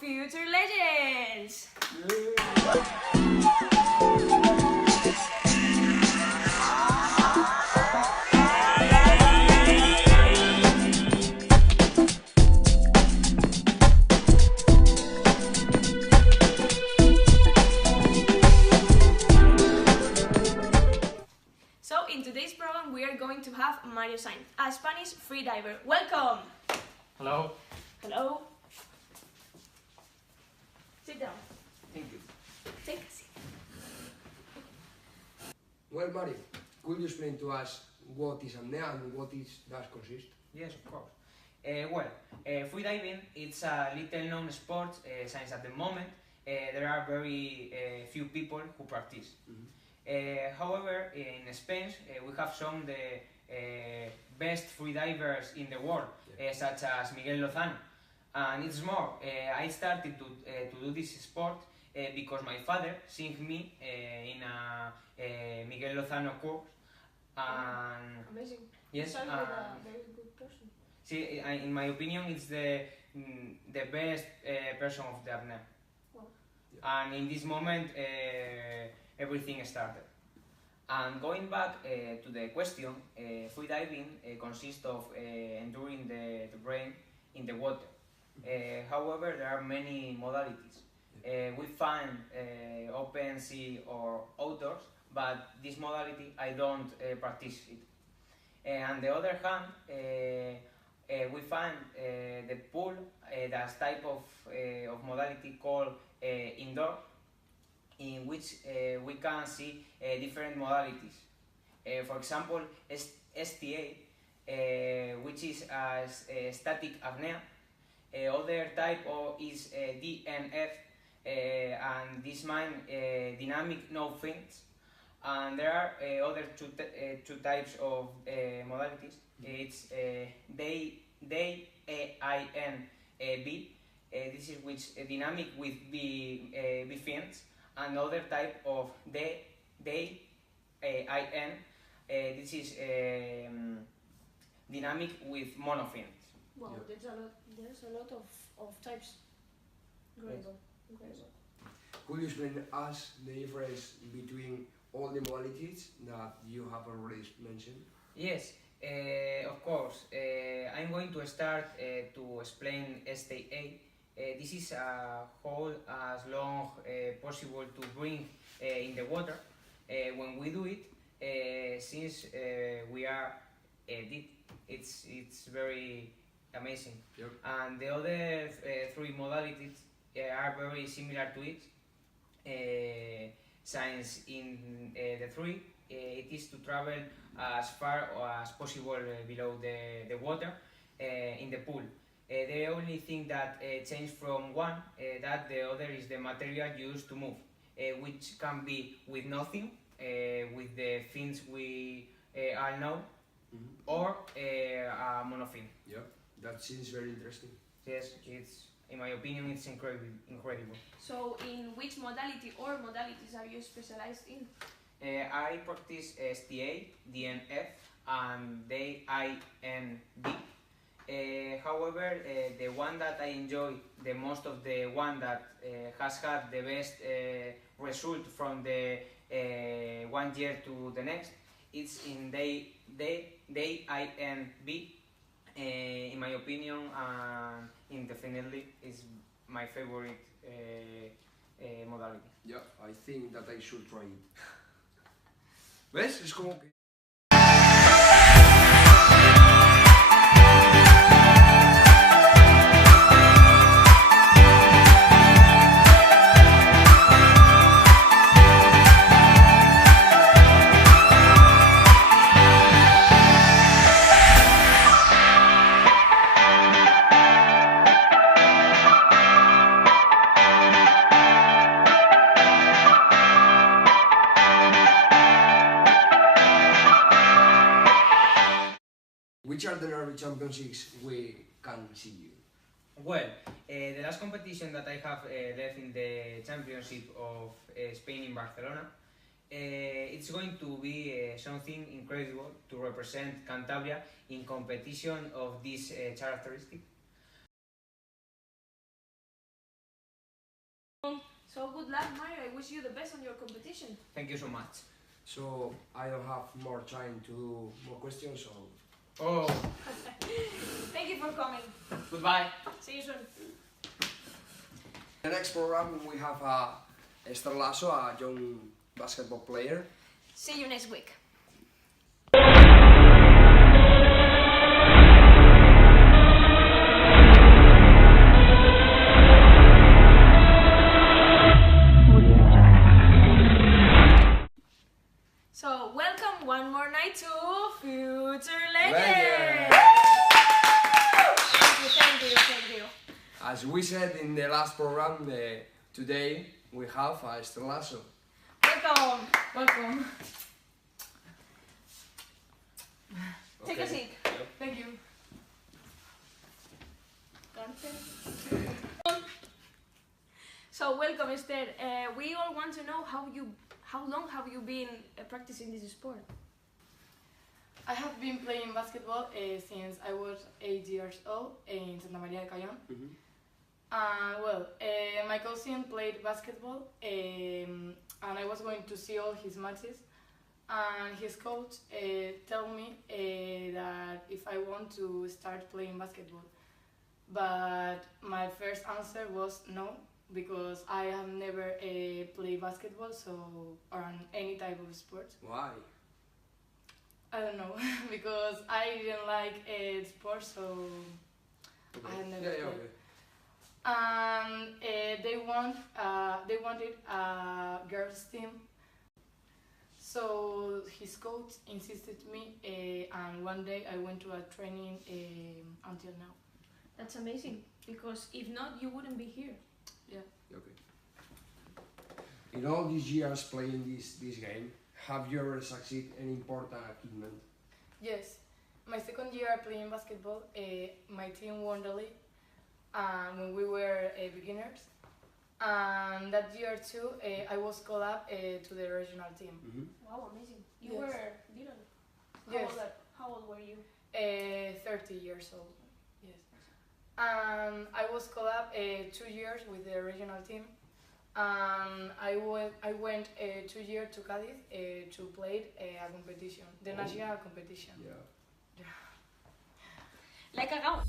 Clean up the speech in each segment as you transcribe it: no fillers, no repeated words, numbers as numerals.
future legends! So in today's program we are going to have Mario Sainz, a Spanish freediver. Welcome! Hello. Hello. Sit down. Thank you. Take a seat. Well, Mario, could you explain to us what is apnea and what does consist? Yes, of course. Freediving it's a little known sport since at the moment there are very few people who practice. However, in Spain we have some the best freedivers in the world, such as Miguel Lozano. And it's more, I started to do this sport because my father sent me in a Miguel Lozano course. And Amazing. yes, Sounds like a very good person. see, in my opinion, it's the best person of the apnea. Wow. And in this moment, everything started. And going back to the question, freediving consists of enduring the brain in the water. However, there are many modalities. We find open sea or outdoors, but this modality I don't practice it. On the other hand, we find the pool, that's type of modality called indoor, in which we can see different modalities. For example, STA, which is a static apnea. Other type is DNF, and this means dynamic no fins. And there are other two types of modalities. It's DAINB. This is which dynamic with B fins, and other type of DAIN. This is dynamic with monofins. Wow, Yeah. there's a lot of types. Incredible. Incredible. Could you explain us the difference between all the modalities that you have already mentioned? Yes, of course. I'm going to start to explain STA. This is a hole as long possible to bring in the water. When we do it, since we are deep, it's very amazing. Yep. And the other three modalities are very similar to it. Since in the three, it is to travel as far as possible below the water in the pool. The only thing that changed from one, that the other is the material used to move, which can be with nothing, with the fins we all know, or a monofin. Yeah, that seems very interesting. Yes, it's, in my opinion, it's incredible. So in which modality or modalities are you specialized in? I practice STA, DNF, and DINB. However, the one that I enjoy the most, of the one that has had the best result from the 1 year to the next, it's in DINB. In my opinion, indefinitely is my favorite modality. Yeah, I think that I should try it. ¿Ves? Es como que... Which are the Norway Championships we can see you? Well, the last competition that I have left in the Championship of Spain in Barcelona, it's going to be something incredible to represent Cantabria in competition of this characteristic. So good luck, Mario. I wish you the best on your competition. Thank you so much. So I don't have more time to do more questions, so Oh, Thank you for coming. goodbye. See you soon. the next program we have Esther Lasso, a young basketball player. See you next week. So, welcome one more night to Future Legends! Thank you. As we said in the last program, today we have Esther Lasso. Welcome. Take a Okay. seat. Thank you. So, welcome, Esther. We all want to know how long have you been practicing this sport? I have been playing basketball since I was 8 years old in Santa Maria de Cayón. My cousin played basketball and I was going to see all his matches. And his coach told me that if I want to start playing basketball. But my first answer was no, because I have never played basketball or any type of sport. Why? I don't know, because I didn't like sports, so I had never played. Okay. And they wanted a girls team, so his coach insisted me, and one day I went to a training until now. That's amazing, because if not, you wouldn't be here. Okay. In all these years playing this game, have you ever succeeded an important achievement? Yes, my second year playing basketball, my team won the league when we were beginners. And that year too, I was called up to the regional team. Wow, amazing. You Yes. were little. Yes. How old were you? 30 years old. Yes. And I was called up 2 years with the regional team. And I went 2 years to Cádiz to play a competition, the national competition. Yeah. La he cagado.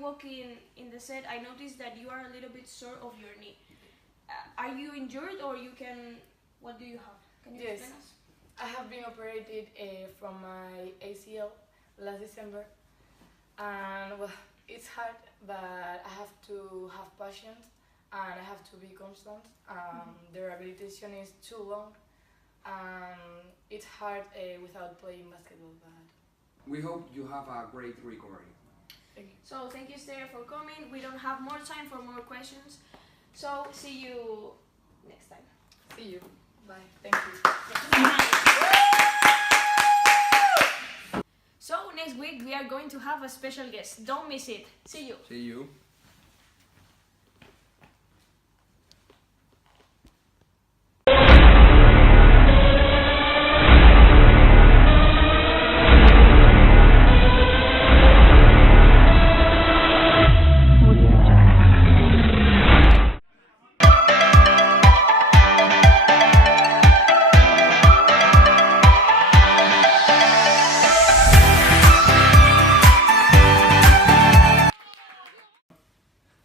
Walking in the set, I noticed that you are a little bit sore of your knee. Are you injured, or what do you have? Can you Yes. explain us? I have been operated from my ACL last December, and well, it's hard, but I have to have patience and I have to be constant. The rehabilitation is too long, and it's hard without playing basketball. But We hope you have a great recovery. thank you. So thank you, Esther, for coming. We don't have more time for more questions. So see you next time. See you. Bye. Thank you. So next week we are going to have a special guest. Don't miss it. See you. See you.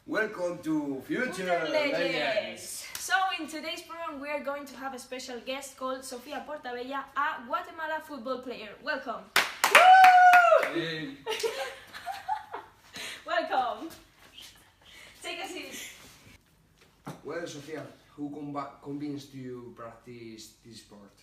Welcome to Future Legends. So in today's program we are going to have a special guest called Sofía Portabella, a Guatemala football player. Welcome. Hey. Welcome. Take a seat. Well, Sofia, who convinced you practice this sport?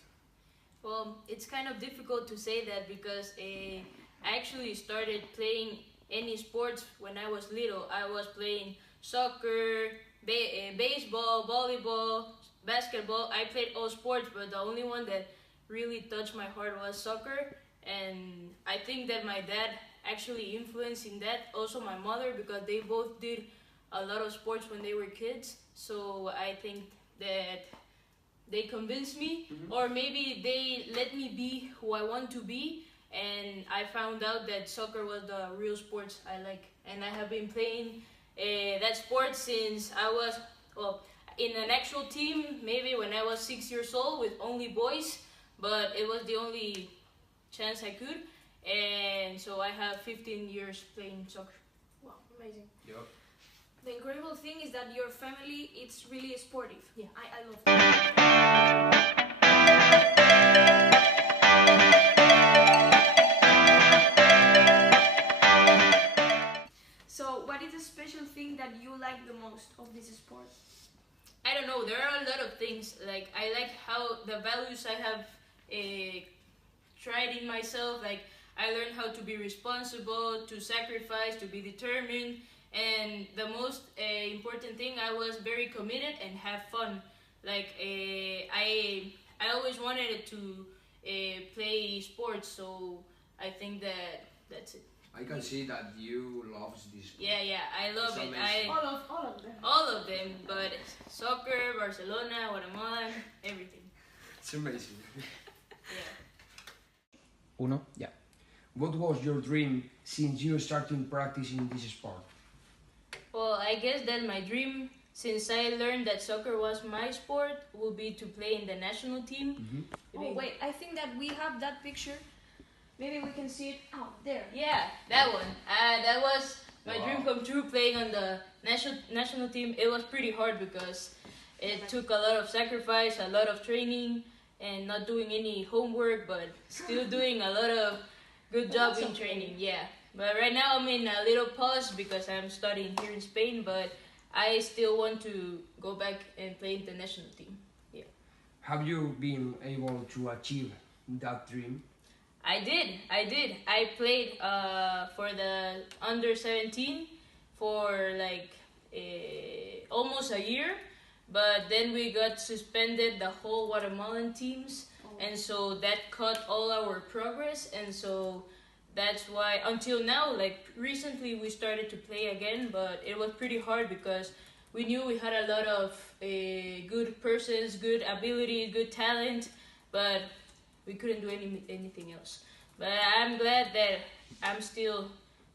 Well, it's kind of difficult to say that because I actually started playing any sports when I was little. I was playing soccer, baseball, volleyball, basketball. I played all sports, but the only one that really touched my heart was soccer. and I think that my dad actually influenced in that. Also my mother, because they both did a lot of sports when they were kids. So I think that they convinced me, or maybe they let me be who I want to be, and I found out that soccer was the real sports I like, and I have been playing that sport since I was, well, in an actual team maybe when I was 6 years old with only boys, but it was the only chance I could, and so I have 15 years playing soccer. Wow, amazing. Yep. The incredible thing is that your family, it's really sportive. Yeah. I love that. So, what is the special thing that you like the most of this sport? I don't know, there are a lot of things. Like, I like how the values I have tried in myself. Like, I learned how to be responsible, to sacrifice, to be determined, and the most important thing, I was very committed and have fun. Like, I always wanted to play sports, so I think that that's it. I can see that you love this sport. Yeah, I love It's it. amazing. All of them. All of them, but soccer, Barcelona, Guatemala, everything. It's amazing. Yeah. Uno, yeah. What was your dream since you started practicing this sport? Well, I guess that my dream, since I learned that soccer was my sport, will be to play in the national team. Oh, wait, I think that we have that picture. Maybe we can see it out there. Yeah, that one. That was my Wow. dream come true, playing on the national team. It was pretty hard because it took a lot of sacrifice, a lot of training, and not doing any homework, but still doing a lot of good job in training. Yeah. But right now I'm in a little pause because I'm studying here in Spain, but I still want to go back and play in the national team. Yeah. Have you been able to achieve that dream? I did. I played for the under 17 for like almost a year, but then we got suspended, the whole Guatemalan teams, and so that cut all our progress, and so that's why until now, like recently, we started to play again, but it was pretty hard because we knew we had a lot of good persons, good ability, good talent, but we couldn't do anything else. But I'm glad that I'm still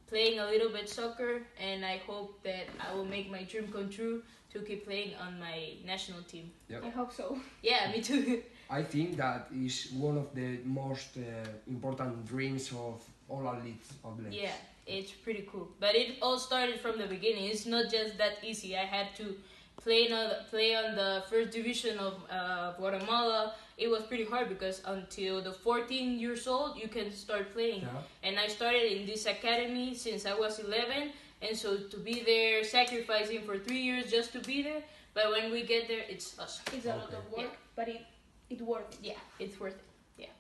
playing a little bit soccer, and I hope that I will make my dream come true to keep playing on my national team. I hope so. Yeah, me too. I think that is one of the most important dreams of all athletes. Yeah, it's pretty cool. But it all started from the beginning. It's not just that easy. I had to play on the first division of Guatemala. It was pretty hard because until the 14 years old you can start playing. Yeah. And I started in this academy since I was 11, and so to be there, sacrificing for 3 years just to be there, but when we get there, it's awesome. It's a lot of work, Yeah. but it worth it. Yeah, it's worth it. Yeah.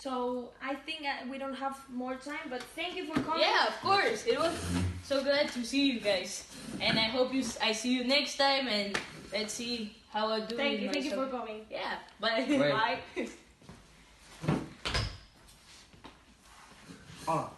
So I think we don't have more time, but thank you for coming. Yeah, of course. It was so glad to see you guys, and I hope I see you next time, and let's see how I do. Thank you myself. for coming. Yeah, bye. Great. Bye. Ah.